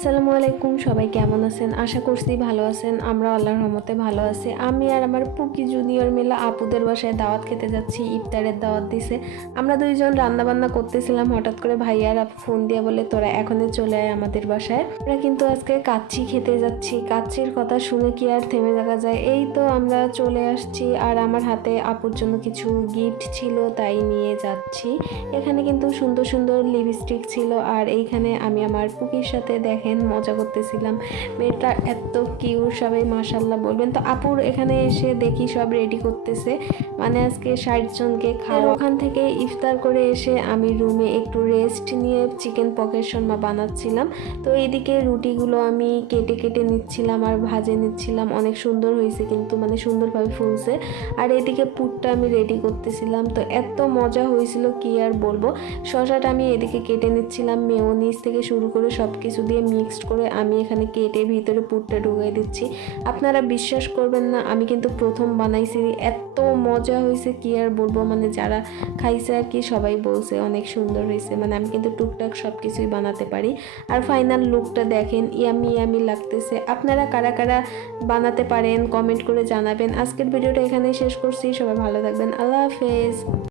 আসসালামু আলাইকুম, সবাই কেমন আছেন? আশা করছি ভালো আছেন। আমরা আল্লাহর রহমতে ভালো আছি। আমি আর আমার পুকি জুনিয়র মিলে আপুদের বাসায় দাওয়াত খেতে যাচ্ছি। ইফতারের দাওয়াত দিছে। আমরা দুইজন রান্না বান্না করতেছিলাম, হঠাৎ করে ভাইয়ার আপু ফোন দিয়ে বলে তোরা এখনই চলে আয় আমাদের বাসায়। আমরা কিন্তু আজকে কাচ্চি খেতে যাচ্ছি। কাচ্চির কথা শুনে কি আর থেমে থাকা যায়? এই তো আমরা চলে আসছি, আর আমার হাতে আপুর জন্য কিছু গিফট ছিল, তাই নিয়ে যাচ্ছি। এখানে কিন্তু সুন্দর সুন্দর লিপস্টিক ছিল, আর এইখানে আমি আমার পুকির সাথে দেখেন মজা করতেছিলাম। মেয়েটা এত কিউট, সবাই মাশাল্লাহ বলবেন। তো আপুর এখানে এসে দেখি সব রেডি করতেছে, মানে আজকে 60 জনকে খাওয়া। ওখান থেকে ইফতার করে এসে আমি রুমে একটু রেস্ট নিয়ে চিকেন পকেট শর্মা বানাচ্ছিলাম। তো এইদিকে রুটিগুলো আমি কেটে কেটে নিচ্ছিলাম আর ভাজে নিচ্ছিলাম। অনেক সুন্দর হয়েছে, কিন্তু মানে সুন্দরভাবে ফুলছে। আর এদিকে পুরটা আমি রেডি করতেছিলাম। তো এত মজা হয়েছিল কি আর বলবো। শসাটা আমি এদিকে কেটে নিচ্ছিলাম, মেয়োনিজ থেকে শুরু করে সব কিছু দিয়ে মিক্সড করে আমি এখানে কেটে ভিতরে পুরটা ঢুকিয়ে দিচ্ছি। আপনারা বিশ্বাস করবেন না, আমি কিন্তু প্রথম বানাইছি, এত মজা হয়েছে কি আর বলবো। মানে যারা খাইছে আর কি সবাই বলছে অনেক সুন্দর হয়েছে। মানে আমি কিন্তু টুকটাক সব কিছুই বানাতে পারি। আর ফাইনাল লুকটা দেখেন, ইয়ামি ইয়ামি লাগতেছে। আপনারা কারা কারা বানাতে পারেন কমেন্ট করে জানাবেন। আজকের ভিডিওটা এখানেই শেষ করছি। সবাই ভালো থাকবেন। আল্লাহ হাফেজ।